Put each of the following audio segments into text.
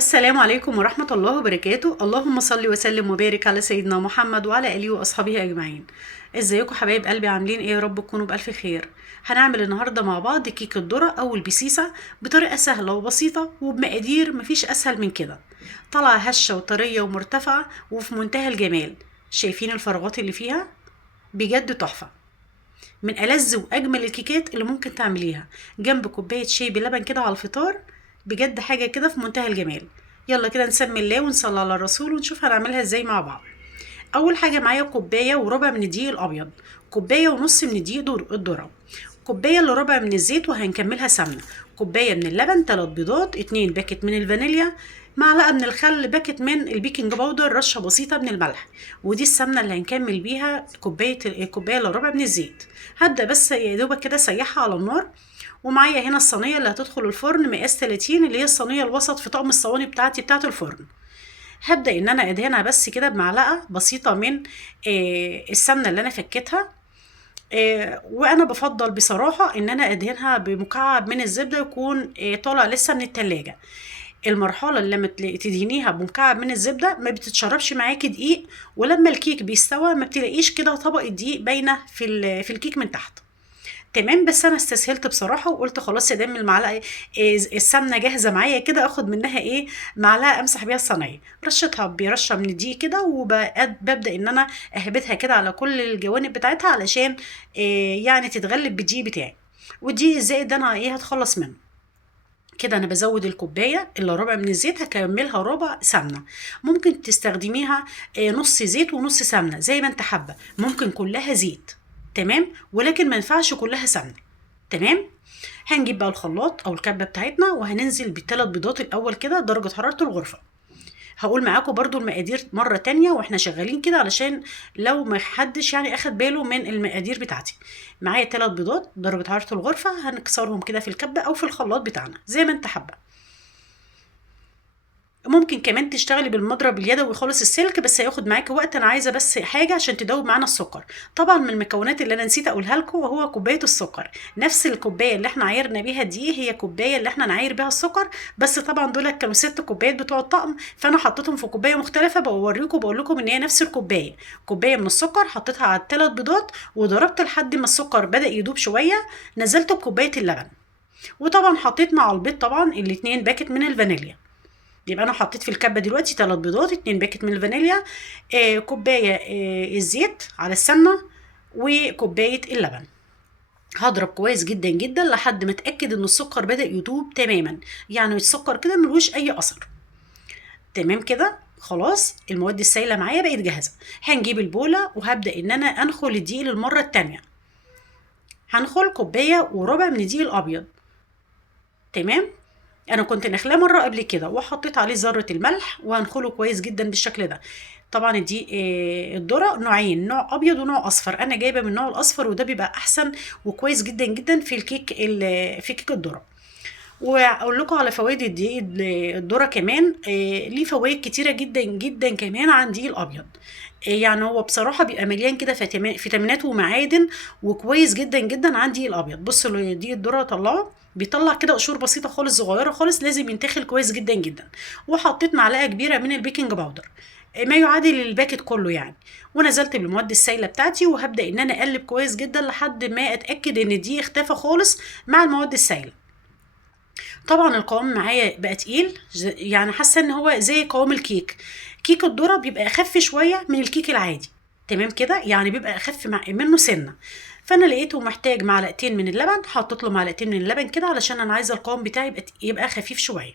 السلام عليكم ورحمة الله وبركاته. اللهم صل وسلم وبارك على سيدنا محمد وعلى آله وأصحابه أجمعين. ازيكم حبايب قلبي؟ عاملين ايه؟ يا رب تكونوا بألف خير. هنعمل النهاردة مع بعض كيك الذرة أو البسيسة بطريقة سهلة وبسيطة وبمقادير مفيش أسهل من كده. طالعة هشة وطرية ومرتفعة وفي منتهى الجمال. شايفين الفراغات اللي فيها؟ بجد تحفة. من ألذ وأجمل الكيكات اللي ممكن تعمليها جنب كوباية شاي بلبن كده على الفطار. بجد حاجة كده في منتهى الجمال. يلا كده نسمي الله ونصلي على الرسول ونشوف هنعملها ازاي مع بعض. أول حاجة معايا كوباية وربع من الدقيق الأبيض، كوباية ونص من الدقيق الذرة، كوباية إلا ربع من الزيت وهنكملها سمنة، كوباية من اللبن، 3 بيضات، 2 باكت من الفانيليا، معلقة من الخل، باكت من البيكنج باودر، رشة بسيطة من الملح. ودي السمنة اللي هنكمل بيها كوباية إلا ربع من الزيت. هبدأ بس يا دوبك كده اسيحها على النار. ومعايا هنا الصينية اللي هتدخل الفرن مقاس 30، اللي هي الصينية الوسط في طقم الصواني بتاعت الفرن. هبدأ ان انا ادهنها بس كده بمعلقة بسيطة من السمنة اللي انا فكيتها. وانا بفضل بصراحة ان انا ادهنها بمكعب من الزبدة يكون طالع لسه من التلاجة. المرحلة اللي لما تدهنيها بمكعب من الزبدة ما بتتشربش معاكي دقيق، ولما الكيك بيستوى ما بتلاقيش كده طبق الدقيق باينة في الكيك من تحت. تمام، بس انا استسهلت بصراحه وقلت خلاص يا دام المعلقه السمنه جاهزه معايا كده، اخد منها معلقه امسح بيها الصينيه، رشتها برشه من الدقيق كده، وببدا ان انا اهبطها كده على كل الجوانب بتاعتها علشان يعني تتغلب بالدقيق بتاعي. والدقيق الزائد ده انا هتخلص منه. كده انا بزود الكوبايه الا ربع من الزيت، هكملها ربع سمنه. ممكن تستخدميها نص زيت ونص سمنه زي ما انت حابه، ممكن كلها زيت. تمام، ولكن ما ينفعش كلها سمنه. تمام. هنجيب بقى الخلاط او الكبه بتاعتنا وهننزل بالثلاث بيضات الاول كده درجه حراره الغرفه. هقول معاكم برضو المقادير مرة تانية واحنا شغالين كده علشان لو ما حدش يعني اخد باله من المقادير بتاعتي. معايا 3 بيضات درجة حرارة الغرفة، هنكسرهم كده في الكبة او في الخلاط بتاعنا زي ما انت حابة. ممكن كمان تشتغلي بالمضرب اليدوي خالص السلك، بس هياخد معاكي وقت. انا عايزه بس حاجه عشان تدوب معانا السكر. طبعا من المكونات اللي انا نسيت اقولها لكم وهو كوبايه السكر. نفس الكوبايه اللي احنا عايرنا بيها دي هي كوبايه اللي احنا نعاير بيها السكر، بس طبعا دول كانوا 6 كوبايات بتوع الطقم، فانا حطيتهم في كوبايه مختلفه. بوريكم بقول لكم ان هي نفس الكوبايه. كوبايه من السكر حطيتها على الثلاث بيضات وضربت لحد ما السكر بدا يدوب شويه، نزلته بكوبايه اللبن. وطبعا حطيت مع البيض طبعا الاتنين باكت من الفانيليا. يبقى انا حطيت في الكبه دلوقتي 3 بيضات، 2 باكت من الفانيليا، كوبايه الزيت على السمنه، وكوبايه اللبن. هضرب كويس جدا جدا لحد ما اتاكد ان السكر بدا يدوب تماما، يعني السكر كده ملوش اي اثر. تمام كده خلاص، المواد السائله معايا بقت جاهزه. هنجيب البوله وهبدا ان انا انخل الدقيق للمره التانيه. هنخل كوبايه وربع من الدقيق الابيض. تمام. انا كنت نخلاه مره قبل كده وحطيت عليه ذره الملح وهنخله كويس جدا بالشكل ده. طبعا دي الذره نوعين، نوع ابيض ونوع اصفر، انا جايبه من النوع الاصفر وده بيبقى احسن وكويس جدا جدا في في كيك الذره. واقول لكم على فوائد الدقيق الذره كمان، ليه فوائد كتيره جدا جدا كمان عن الدقيق الابيض. يعني هو بصراحه بيبقى مليان كده فيتامينات ومعادن وكويس جدا جدا عن الدقيق الابيض. بصوا دقيق الذره طلعه بيطلع كده قشور بسيطه خالص صغيره خالص، لازم ينتخل كويس جدا جدا. وحطيت معلقه كبيره من البيكنج باودر، ما يعادل الباكت كله يعني. ونزلت بالمواد السائله بتاعتي وهبدا ان انا اقلب كويس جدا لحد ما اتاكد ان دي اختفى خالص مع المواد السائله. طبعا القوام معايا بقى تقيل، يعني حاسه ان هو زي قوام الكيك. كيك الذره بيبقى اخف شويه من الكيك العادي. تمام كده، يعني بيبقى اخف منه سنه. فانا لقيته محتاج معلقتين من اللبن، حطيت له معلقتين من اللبن كده علشان انا عايزه القوام بتاعي يبقى خفيف شويه.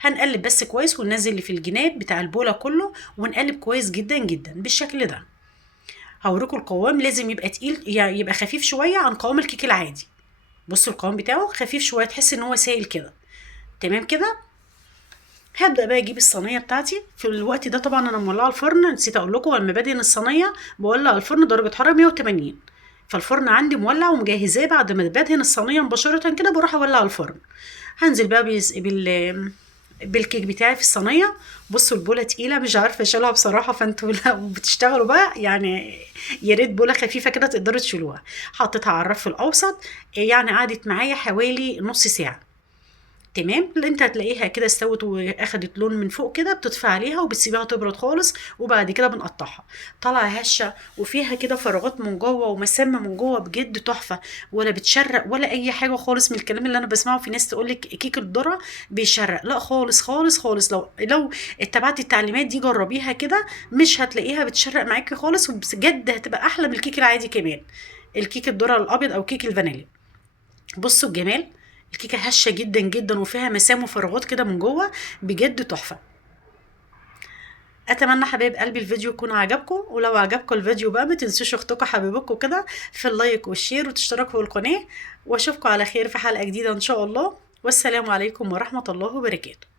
هنقلب بس كويس وننزل اللي في الجناب بتاع البوله كله ونقلب كويس جدا جدا بالشكل ده. هوريكم القوام لازم يبقى تقيل، يعني يبقى خفيف شويه عن قوام الكيك العادي. بصوا القوام بتاعه خفيف شويه، تحس ان هو سائل كده. تمام كده. هبدا بقى اجيب الصينيه بتاعتي. في الوقت ده طبعا انا مولعه الفرن، نسيت اقول لكم لما بدهن الصينيه بولع الفرن درجه حراره 180. فالفرن عندي مولع ومجهزاه، بعد ما بدهن الصينيه مباشره كده بروح اولع الفرن. هنزل بقى بالكيك بتاعي في الصينيه. بصوا البوله تقيله مش عارفه اشيلها بصراحه، فانتوا لو بتشتغلوا بقى يعني يا ريت بوله خفيفه كده تقدروا تشيلوها. حطيتها على الرف الاوسط، يعني قعدت معايا حوالي نص ساعه. تمام. اللي انت هتلاقيها كده استوت واخدت لون من فوق كده، بتطفي عليها وبتسيبيها تبرد خالص، وبعد كده بنقطعها. طالعه هشه وفيها كده فراغات من جوه ومسام من جوه، بجد تحفه. ولا بتشرق ولا اي حاجه خالص من الكلام اللي انا بسمعه. في ناس تقول لك كيك الذره بيشرق، لا خالص خالص خالص. لو اتبعتي التعليمات دي جربيها كده، مش هتلاقيها بتشرق معاكي خالص، وبجد هتبقى احلى من الكيك العادي كمان، الكيك الذره الابيض او كيك الفانيليا. بصوا الجمال، الكيكه هشه جدا جدا وفيها مسام وفراغات كده من جوه، بجد تحفه. اتمنى حبايب قلبي الفيديو يكون عجبكم، ولو عجبكم الفيديو بقى ما تنسوش اختكم حبيبكم كده في اللايك والشير وتشتركوا في القناه. واشوفكم على خير في حلقه جديده ان شاء الله، والسلام عليكم ورحمه الله وبركاته.